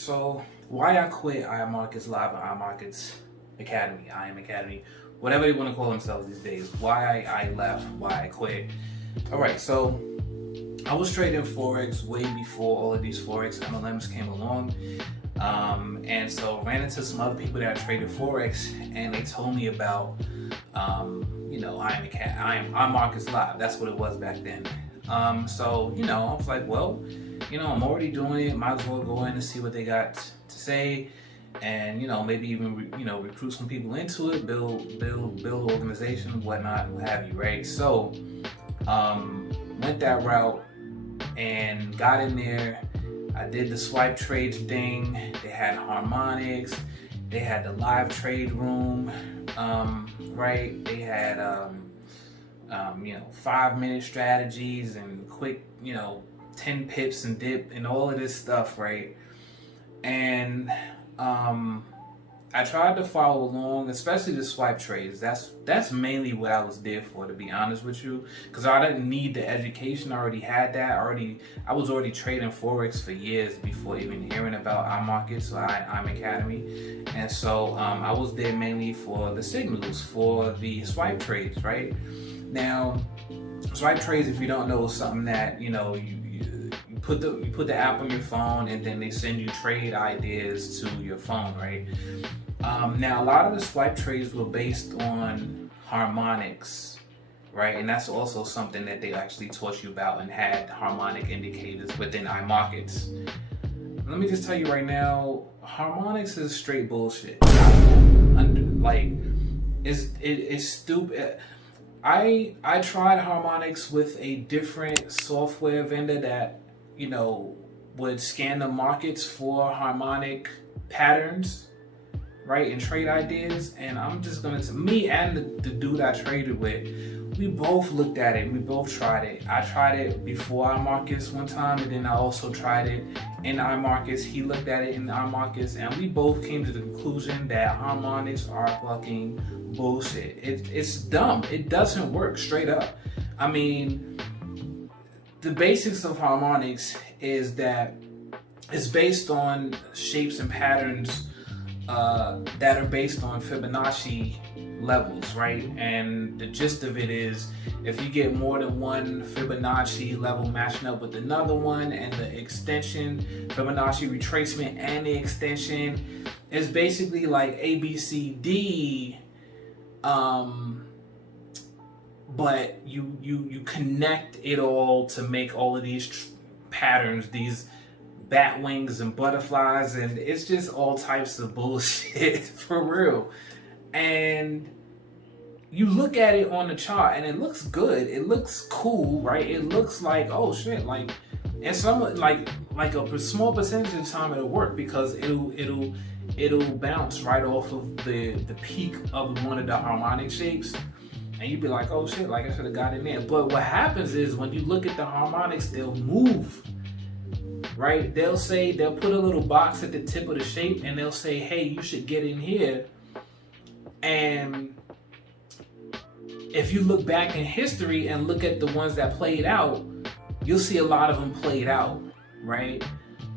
So why I quit iMarkets Live and iMarkets Academy, IM Academy, whatever they want to call themselves these days. Why I left, why I quit. All right, so I was trading forex way before all of these forex MLMs came along, and so ran into some other people that traded forex, and they told me about, iMarkets Live. That's what it was back then. So I was like, well, I'm already doing it. Might as well go in and see what they got to say, and maybe even recruit some people into it, build organization, whatnot, what have you, right? So went that route and got in there. I did the swipe trades thing. They had harmonics. They had the live trade room, right? They had 5-minute strategies and quick 10 pips and dip and all of this stuff, right? And I tried to follow along, especially the swipe trades. That's mainly what I was there for, to be honest with you, because I didn't need the education. I already had that. I was already trading forex for years before even hearing about iMarkets, so IM Academy, and so I was there mainly for the signals, for the swipe trades, right? Now, swipe trades, if you don't know, is something that you put the app on your phone, and then they send you trade ideas to your phone, right? Now, a lot of the swipe trades were based on harmonics, right? And that's also something that they actually taught you about and had harmonic indicators within iMarkets. Let me just tell you right now, harmonics is straight bullshit. It's stupid. I tried harmonics with a different software vendor that would scan the markets for harmonic patterns, right, and trade ideas. And I'm just gonna me and the dude I traded with, we both looked at it. We both tried it. I tried it before iMarkets one time, and then I also tried it in iMarkets. He looked at it in iMarkets, and we both came to the conclusion that harmonics are fucking bullshit. It's dumb. It doesn't work, straight up. I mean, the basics of harmonics is that it's based on shapes and patterns that are based on Fibonacci levels, right? And the gist of it is, if you get more than one Fibonacci level matching up with another one, and the extension, Fibonacci retracement and the extension is basically like ABCD, but you connect it all to make all of these patterns, these bat wings and butterflies, and it's just all types of bullshit for real. And you look at it on the chart and it looks good, it looks cool, right? It looks like, oh shit, like, and some like a small percentage of the time it'll work, because it'll bounce right off of the peak of one of the harmonic shapes, and you'd be like, oh shit, like I should have got in there. But what happens is, when you look at the harmonics, they'll move, right? They'll put a little box at the tip of the shape, and they'll say, hey, you should get in here. And if you look back in history and look at the ones that played out, you'll see a lot of them played out, right?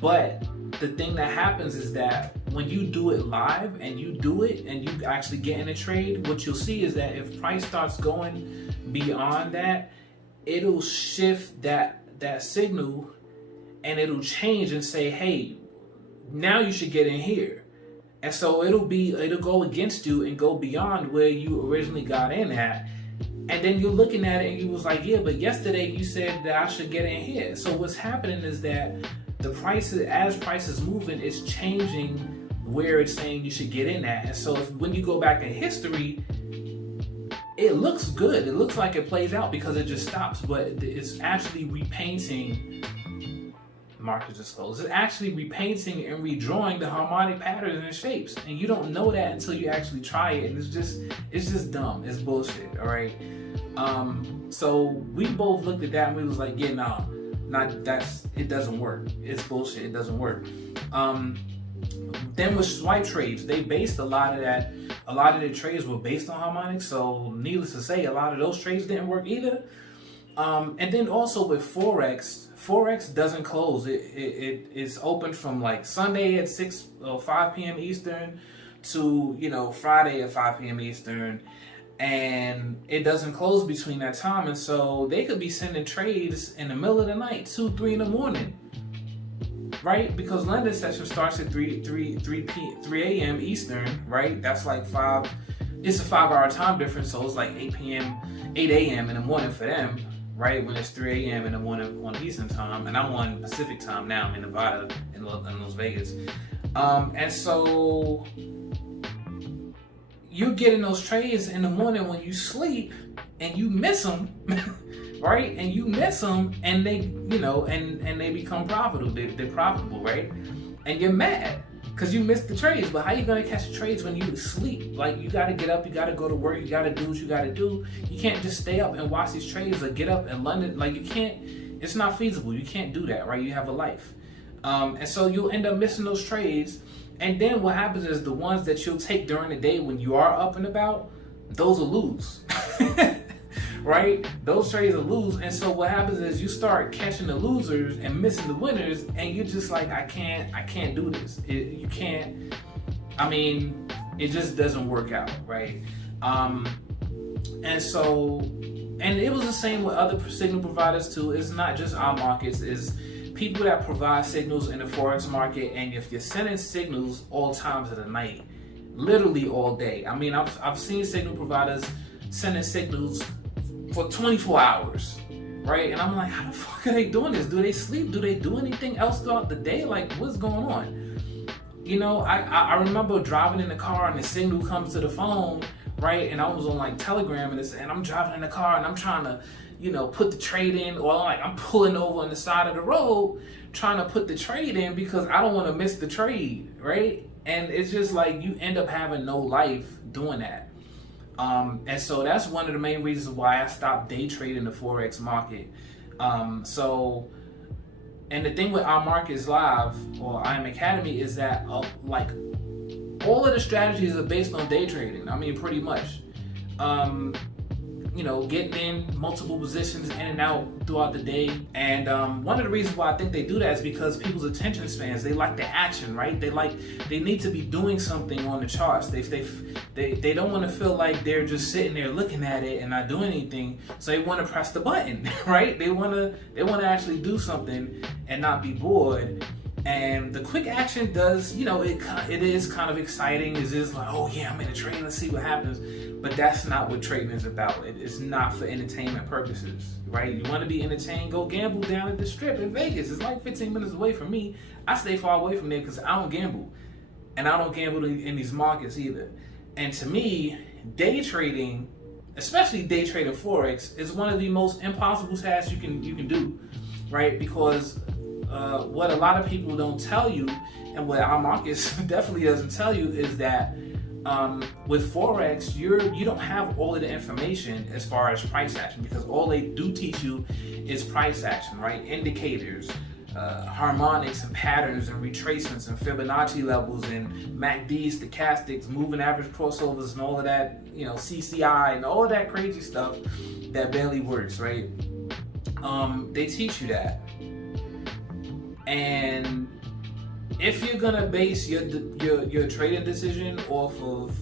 But the thing that happens is that when you do it live and you do it and you actually get in a trade, what you'll see is that if price starts going beyond that, it'll shift that signal, and it'll change and say, hey, now you should get in here. And so it'll go against you and go beyond where you originally got in at. And then you're looking at it and you was like, yeah, but yesterday you said that I should get in here. So what's happening is that the prices, as price is moving, it's changing where it's saying you should get in at. And so when you go back in history, it looks good. It looks like it plays out because it just stops, but it's actually repainting. Market just closed. It's actually repainting and redrawing the harmonic patterns and shapes, and you don't know that until you actually try it. And it's just dumb. It's bullshit. All right. So we both looked at that and we was like, yeah, it doesn't work. It's bullshit. It doesn't work. Then with swipe trades, they based a lot of the trades were based on harmonics. So needless to say, a lot of those trades didn't work either. And then also with Forex doesn't close. It is open from like Sunday at 6 or 5 p.m. Eastern to, Friday at 5 p.m. Eastern. And it doesn't close between that time. And so they could be sending trades in the middle of the night, 2, 3 in the morning. Right? Because London session starts at 3 a.m. Eastern, right? That's like it's a 5-hour time difference. So it's like 8 a.m. in the morning for them. Right, when it's 3 a.m. in the morning on Eastern time, and I'm on Pacific time now. I'm in Nevada, in Las Vegas, and so you're getting those trades in the morning when you sleep, and you miss them, right? And you miss them, and they, and they become profitable. They're profitable, right? And you're mad because you missed the trades. But how you gonna catch the trades when you sleep? Like, you gotta get up, you gotta go to work, you gotta do what you gotta do. You can't just stay up and watch these trades or get up in London. Like, you can't. It's not feasible. You can't do that, right? You have a life, and so you'll end up missing those trades. And then what happens is the ones that you'll take during the day when you are up and about, those will lose. Right? Those trades will lose. And so what happens is you start catching the losers and missing the winners, and you're just like, I can't do this. You can't. I mean, it just doesn't work out, right? And so, and it was the same with other signal providers too. It's not just iMarkets. It's people that provide signals in the forex market. And if you're sending signals all times of the night, literally all day. I mean, I've seen signal providers sending signals for 24 hours, right? And I'm like, how the fuck are they doing this? Do they sleep? Do they do anything else throughout the day? Like, what's going on? I remember driving in the car and the signal comes to the phone, right? And I was on like Telegram and I'm driving in the car and I'm trying to, put the trade in, or like I'm pulling over on the side of the road trying to put the trade in because I don't want to miss the trade, right? And it's just like you end up having no life doing that. And so that's one of the main reasons why I stopped day trading the forex market. And the thing with iMarkets Live or IM Academy is that like all of the strategies are based on day trading. I mean, pretty much. Getting in multiple positions in and out throughout the day. And one of the reasons why I think they do that is because people's attention spans, they like the action, right? They need to be doing something on the charts. They don't want to feel like they're just sitting there looking at it and not doing anything. So they want to press the button, right? They want to actually do something and not be bored. And the quick action does, it is kind of exciting. It is like, oh yeah, I'm in a trade, let's see what happens. But that's not what trading is about. It's not for entertainment purposes, right? You want to be entertained, go gamble down at the Strip in Vegas. It's like 15 minutes away from me. I stay far away from there because I don't gamble. And I don't gamble in these markets either. And to me, day trading, especially day trading Forex, is one of the most impossible tasks you can do, right? Because what a lot of people don't tell you, and what iMarkets definitely doesn't tell you, is that with Forex, you don't have all of the information as far as price action, because all they do teach you is price action, right? Indicators, harmonics and patterns and retracements and Fibonacci levels and MACD, stochastics, moving average crossovers and all of that, CCI and all of that crazy stuff that barely works, right? They teach you that. And if you're gonna base your trading decision off of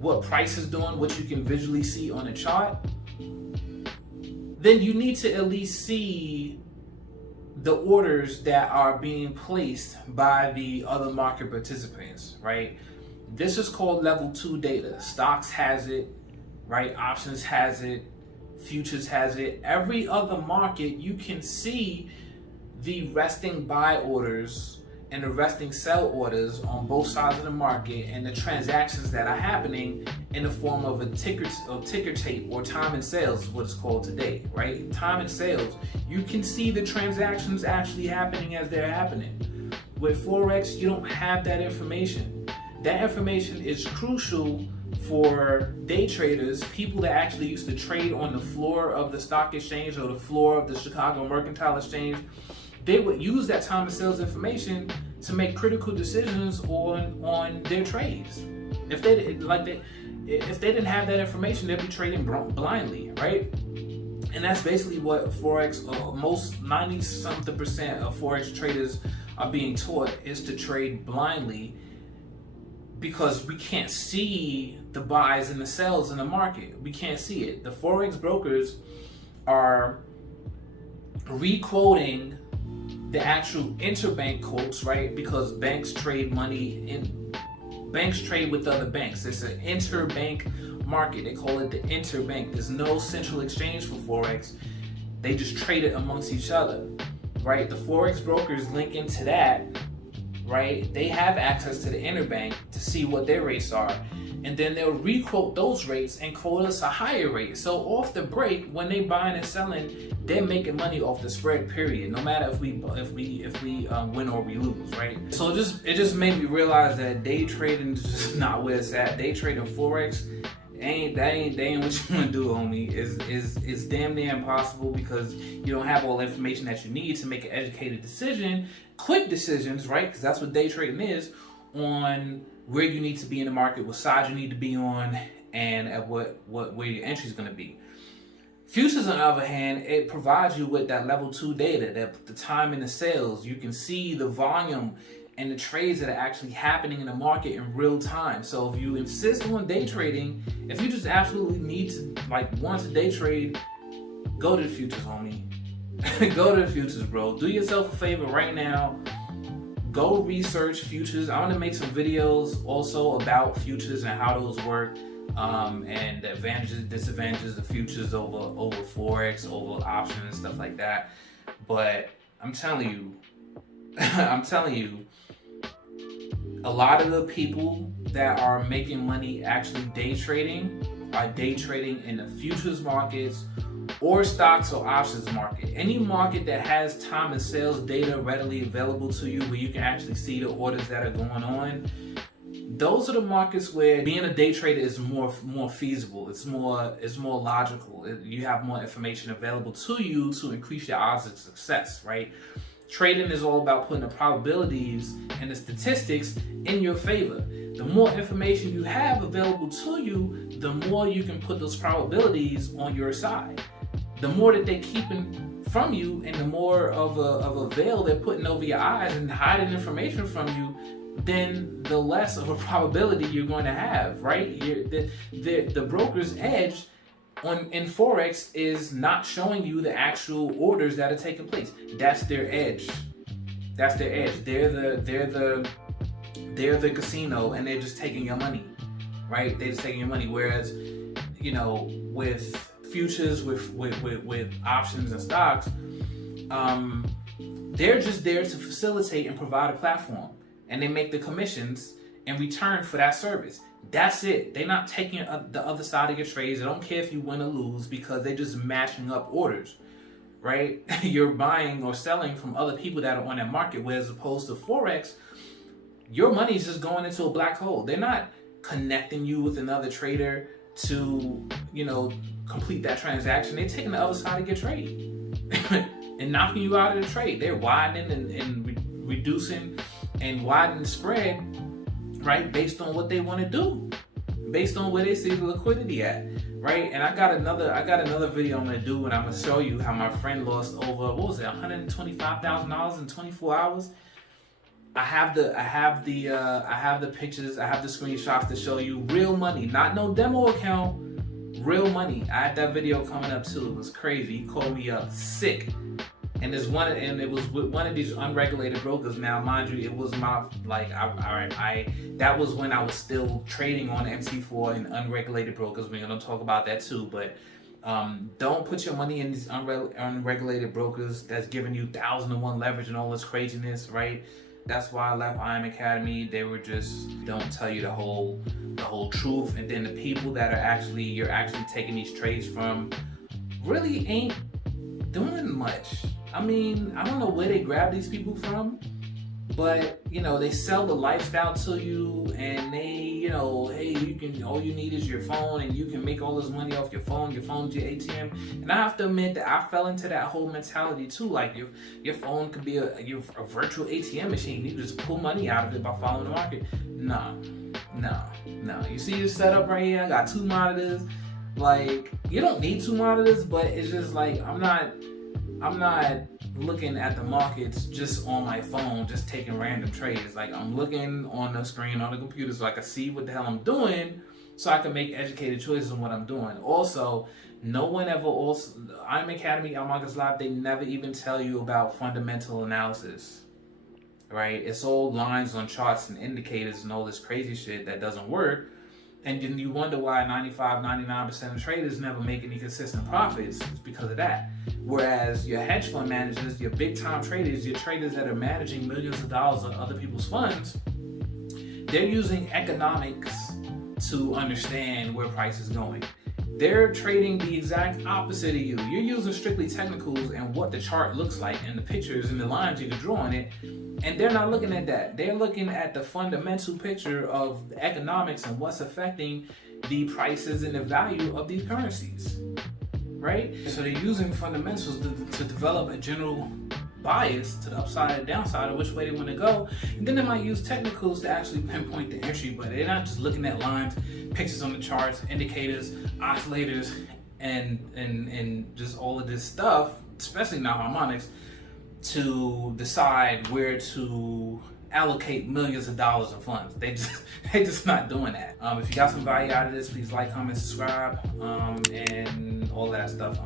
what price is doing, what you can visually see on a chart, then you need to at least see the orders that are being placed by the other market participants, right? This is called level 2 data. Stocks has it, right? Options has it, futures has it. Every other market, you can see the resting buy orders and the resting sell orders on both sides of the market, and the transactions that are happening in the form of a ticker tape, or time and sales is what it's called today, right? Time and sales. You can see the transactions actually happening as they're happening. With Forex, you don't have that information. That information is crucial for day traders, people that actually used to trade on the floor of the stock exchange or the floor of the Chicago Mercantile Exchange. They would use that time and sales information to make critical decisions on their trades. If they didn't have that information, they'd be trading blindly, right? And that's basically what Forex, most 90-something% of Forex traders are being taught, is to trade blindly, because we can't see the buys and the sells in the market. We can't see it. The Forex brokers are re-quoting the actual interbank quotes, right? Because banks trade with other banks. It's an interbank market. They call it the interbank. There's no central exchange for Forex. They just trade it amongst each other, right? The Forex brokers link into that, right? They have access to the interbank to see what their rates are, and then they'll re-quote those rates and quote us a higher rate. So off the break, when they buying and selling, they're making money off the spread, period. No matter if we win or we lose, right? So it just made me realize that day trading is just not where it's at. Day trading Forex ain't what you want to do, homie. It's damn near impossible, because you don't have all the information that you need to make an educated decision, quick decisions, right? Because that's what day trading is, on where you need to be in the market, what side you need to be on, and at where your entry is going to be. Futures, on the other hand, it provides you with that level 2 data, that the time in the sales. You can see the volume and the trades that are actually happening in the market in real time. So if you insist on day trading, if you just absolutely need to, want to day trade, go to the futures, homie. Go to the futures, bro. Do yourself a favor right now. Go research futures. I want to make some videos also about futures and how those work, and the advantages and disadvantages of futures over Forex, over options and stuff like that. But I'm telling you, a lot of the people that are making money actually day trading are day trading in the futures markets or stocks or options market. Any market that has time and sales data readily available to you, where you can actually see the orders that are going on, those are the markets where being a day trader is more feasible. It's more logical. You have more information available to you to increase your odds of success, right? Trading is all about putting the probabilities and the statistics in your favor. The more information you have available to you, the more you can put those probabilities on your side. The more that they're keeping from you, and the more of a veil they're putting over your eyes and hiding information from you, then the less of a probability you're going to have, right? The broker's edge in Forex is not showing you the actual orders that are taking place. That's their edge. That's their edge. They're the casino, and they're just taking your money, right? They're just taking your money. Whereas, with futures, with options and stocks, they're just there to facilitate and provide a platform, and they make the commissions in return for that service. That's it. They're not taking the other side of your trades. They don't care if you win or lose, because they're just matching up orders, right? You're buying or selling from other people that are on that market, whereas opposed to Forex, your money is just going into a black hole. They're not connecting you with another trader to, complete that transaction. They're taking the other side of your trade and knocking you out of the trade. They're widening and reducing and widening the spread, right, based on what they want to do, based on where they see the liquidity at, right? And I got another video I'm gonna do, and I'm gonna show you how my friend lost over, $125,000 in 24 hours. I have the pictures, I have the screenshots to show you real money, not no demo account, real money. I had that video coming up too. It was crazy. He called me up sick. And it was with one of these unregulated brokers. Now, mind you, it was that was when I was still trading on MT4 and unregulated brokers. We're gonna talk about that too, but don't put your money in these unregulated brokers that's giving you 1,000-to-1 leverage and all this craziness, right? That's why I left IM Academy. They were just don't tell you the whole truth, and then the people that you're actually taking these trades from really ain't doing much. I mean, I don't know where they grab these people from, but they sell the lifestyle to you, and they, hey, all you need is your phone, and you can make all this money off your phone. Your phone's your ATM. And I have to admit that I fell into that whole mentality too. Like your phone could be a virtual ATM machine. You just pull money out of it by following the market. No. You see this setup right here? I got 2 monitors. Like, you don't need two monitors, but it's just like I'm not looking at the markets just on my phone, just taking random trades. Like, I'm looking on the screen on the computer so I can see what the hell I'm doing, so I can make educated choices on what I'm doing. Also, no one ever I'm Academy, iMarkets Live, they never even tell you about fundamental analysis, right? It's all lines on charts and indicators and all this crazy shit that doesn't work. And then you wonder why 95, 99% of traders never make any consistent profits. It's because of that. Whereas your hedge fund managers, your big time traders, your traders that are managing millions of dollars of other people's funds, they're using economics to understand where price is going. They're trading the exact opposite of you. You're using strictly technicals and what the chart looks like and the pictures and the lines you can draw on it. And they're not looking at that. They're looking at the fundamental picture of the economics and what's affecting the prices and the value of these currencies, right? So they're using fundamentals to develop a general bias to the upside and downside of which way they want to go. And then they might use technicals to actually pinpoint the entry, but they're not just looking at lines, pictures on the charts, indicators, oscillators, and just all of this stuff, especially now harmonics, to decide where to allocate millions of dollars of funds. They just not doing that. If you got some value out of this, please like, comment, subscribe, and all that stuff.